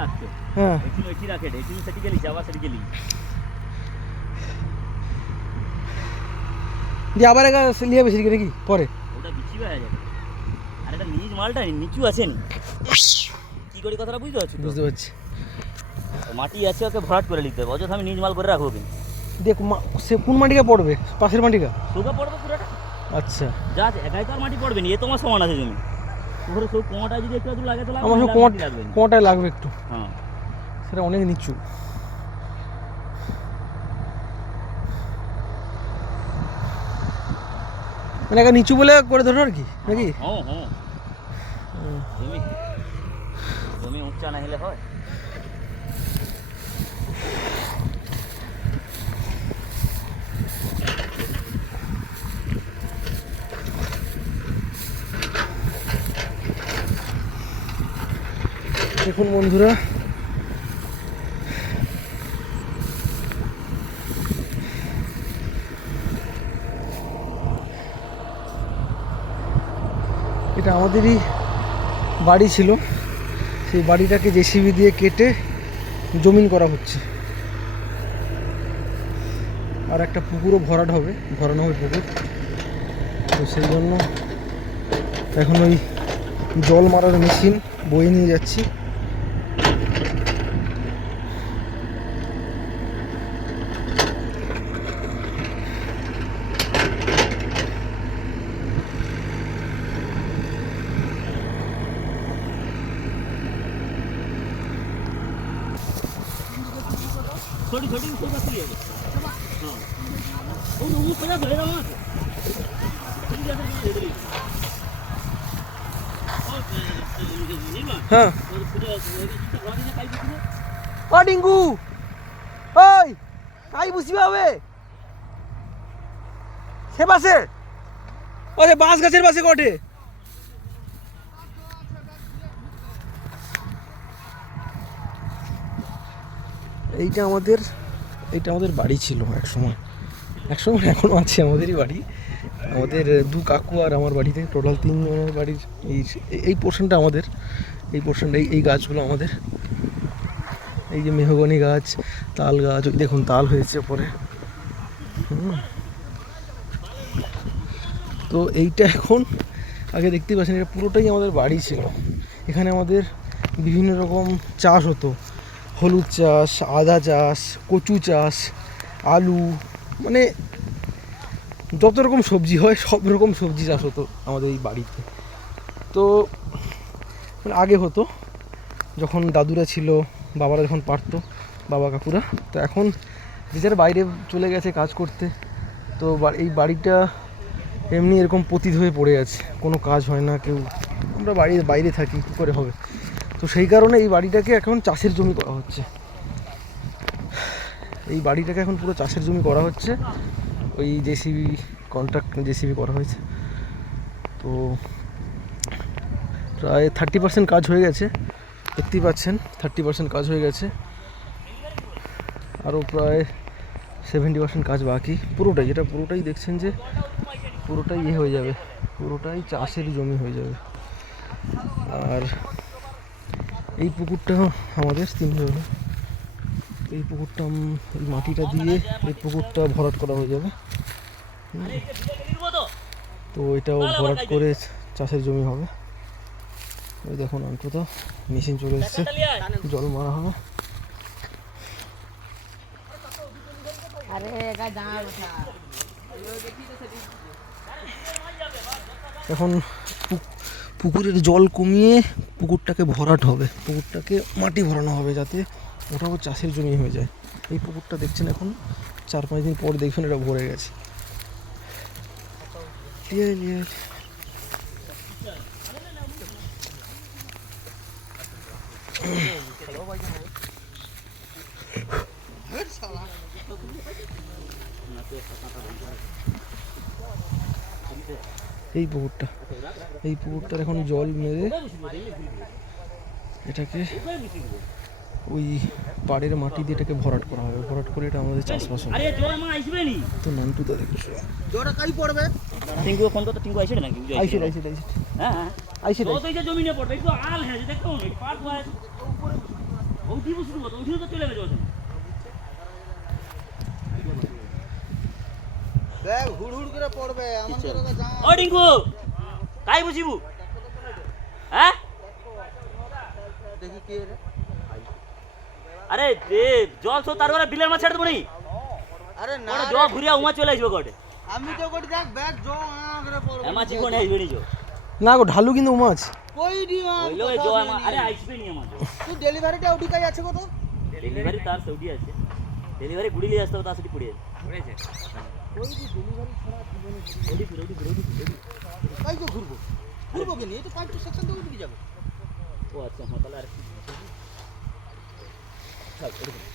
রাখতো হ্যাঁ এটি রাখে এটি সেটি গেলি যাওয়া সেটি গেলি দিয়ে আবার একা লিয়ে বেশি নাকি পরে ওটা বিচি হয়ে যাবে আর এটা নিচ মালটা নিচু আছে নি কি করে কথাটা বুঝতে পারছো বুঝতে পারছি মাটি আছে ওকে ভরাট করে নিতে হবে অযথা আমি নিজ মাল করে রাখবো কিন্তু দেখ সে কোন মাটিকা পড়বে পাশের মাটিকা সোগা পড়বে পুরোটা আচ্ছা যা আছে একাই তো আর মাটি পড়বে না এ তোমার সমান আছে জমি পুরো সব কোঁয়াটা যদি একটু একটু লাগে তো লাগবে আমার সব কোঁয়াটায় লাগবে একটু হ্যাঁ সেটা অনেক নিচু মানে একটা নিচু বলে করে ধরো আর কি নাকি হ্যাঁ হ্যাঁ জমি জমি উঁচা না হলে হয় দেখুন বন্ধুরা এটা আমাদেরই বাড়ি ছিল সেই বাড়িটাকে জেসিবি দিয়ে কেটে জমিন করা হচ্ছে আর একটা পুকুরও ভরানো হবে পুকুর তো সেই জন্য এখন ওই জল মারার মেশিন বয়ে নিয়ে যাচ্ছি छोटी छोटी उसको बस लिए हाँ वो पचास ले रहा वहाँ से হ্যাঁ ও ডিঙ্গু ওই কাই বুঝিবে হবে সে পাশে ওরে বাঁশ গাছের পাশে কটে এইটা আমাদের বাড়ি ছিল একসময় এখনো আছে আমাদেরই বাড়ি আমাদের দু কাকু আর আমার বাড়িতে টোটাল 3 জনের বাড়ির এই পোর্শনটা আমাদের এই গাছগুলো আমাদের এই যে মেহগনি গাছ তাল গাছ ওই দেখুন তাল হয়েছে পরে তো এইটা এখন আগে দেখতেই পাচ্ছেন এটা পুরোটাই আমাদের বাড়ি ছিল এখানে আমাদের বিভিন্ন রকম চাষ হতো হলুদ চাষ আদা চাষ কচু চাষ আলু মানে যত রকম সবজি হয় সব রকম সবজি চাষ হতো আমাদের এই বাড়িতে তো মানে আগে হতো যখন দাদুরা ছিল বাবারা যখন পারতো বাবা কাকুরা তো এখন যে যার বাইরে চলে গেছে কাজ করতে তো এই বাড়িটা এমনি এরকম পতিত হয়ে পড়ে আছে কোনো কাজ হয় না কেউ আমরা বাইরে থাকি কী করে হবে তো সেই কারণে এই বাড়িটাকে এখন চাষের জমি করা হচ্ছে এখন পুরো চাষের জমি করা হচ্ছে ওই জেসিবি জেসিবি করা হয়েছে তো প্রায় 30% কাজ হয়ে গেছে দেখতেই পাচ্ছেন 30% কাজ হয়ে গেছে আরও প্রায় 70% কাজ বাকি পুরোটাই দেখছেন যে পুরোটাই হয়ে যাবে পুরোটাই চাষের জমি হয়ে যাবে আর এই পুকুরটা আমাদের 3 জন এই পুকুরটা এই মাটিটা দিয়ে এই পুকুরটা ভরাট করা হয়ে যাবে তো এটাও ভরাট করে চাষের জমি হবে ওই দেখুন অন্তত মেশিন চলে এসছে জল মারা হবে এখন পুকুরের জল কমিয়ে পুকুরটাকে ভরাট হবে পুকুরটাকে মাটি ভরানো হবে যাতে ওটাও চাষের জমি হয়ে যায় এই পুকুরটা দেখছেন এখন 4-5 দিন পর দেখবেন এটা ভরে গেছে এই পুকুরটার এখন জল মেরে এটাকে ওই পাড়ের মাটি দিয়ে এটাকে ভরাট করা হবে ভরাট করে এটা আমাদের চাষবাস হবে তো নান্টুদা দেখছো জোড়া কাই পড়বে টিঙ্কু ফোন তো টিঙ্কু আইছে নাকি আইছে হ্যাঁ আইছে তো এই যে জমি নিয়ে পড়বে একটু আল হ্যাঁ দেখো পাট হয় উঠি বসে দেবো তো উঠিও তো চলে গেছে ব্যাগ হুড় হুড় করে পড়বে এমন করে তো যা ও টিঙ্কু কাই বুঝিবু হ্যাঁ দেখি কে রে আরে জল সো তারপরে বিলের মাছ ছেড়ে দেবো নি আরে না কোন জল ঘুরিয়া উমা চলে আসবে কোটে আমি তো কোটি দেখ ব্যাগ জো করে পড়বে এমা চিকন আসবে নি জো না গো ঢালু কিন্তু মাছ কই দি হইলো এই জো আরে আসবে নি আমার তুই ডেলিভারিটা উঠি কাই আছে কত ডেলিভারি তার সৌদি আছে ডেলিভারি গুড়ি লিয়ে আসতে হবে তার সাথে পড়ে পড়েছে কই দি ডেলিভারি ছাড়া জীবনে কাই তো ঘুরবো ঘুরবো কি নিয়ে তো পাইপ সেকশন থেকে উঠে যাবে ও আচ্ছা হ্যাঁ তাহলে আর কি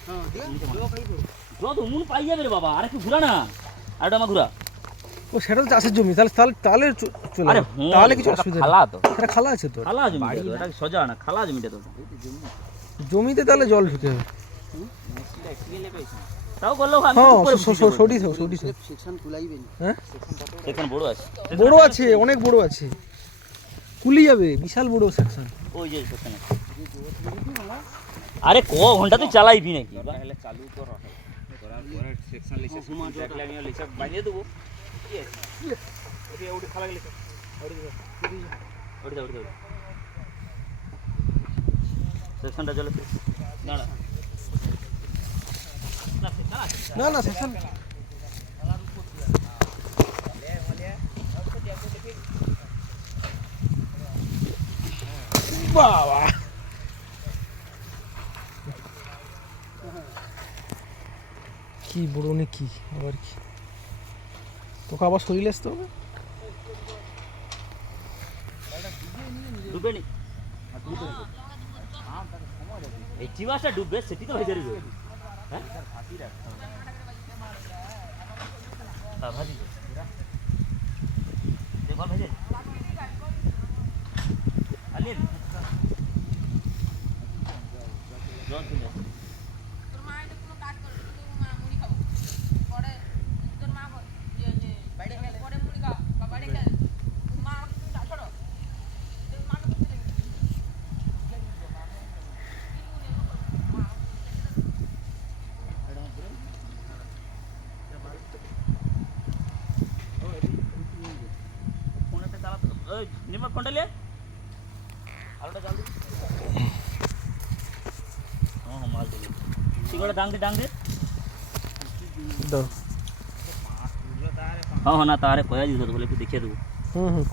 হ্যাঁ দিয়া জো কাই করব যত মন পাই যাবে রে বাবা আর একটু ঘুরা না আর আমার ঘুরা ও সেটা তো চাষের জমি তাহলে তাহলে তাহলে চলে আরে যাবে। তাহলে কিছু অসুবিধা নেই খালা তো এটা খালা আছে তো খালা জমি এটা সোজা না খালা জমিটা তো জমিতে তাহলে জল ঢুকে যাবে তাও করলেও আমি হ্যাঁ চুপ করে বসে যাবো। সরি সেকশন খুলাইবে না হ্যাঁ এখানে বড় আছে বড় আছে অনেক বড় আছে কুলি যাবে বিশাল বড় সেকশন ওই যে সেখানে আরে ক ঘন্টা তুই চালাইবি নাকি তাহলে চালু কর করার পরে সেকশন লিসে দেখলে আমি লিসে বানিয়ে দেবো ওটি ওটি খালা গেলে ওটা সেকশনটা চলে না না না সেকশন বাবা কি বড় নাকি আবার কি তোকে আবার শরীরে আসতে হবে ডুবে নি এই চিবাসটা ডুববে সেটি তো ভেজে রইবে হ্যাঁ ভাজি দেখো ভেজে আনিল জল তুলে তোর মা এটা কোনো কাজ করে শুধু মা মুড়ি খাবো পরে তোর মা বাইরে পরে মুড়ি খাও বা বাইরে খেয়ে মা তুমি চা ছড়ো তোর মা করতে দেবে ফোনটা চালাতে ওই নিমক কোনটা লে আলোটা জল দিবি হ্যাঁ মাল দিবি সিগড়া ডাং দে দাও হ্যাঁ না তারে কয়া দিত বলে একটু দেখিয়ে দেবো হুম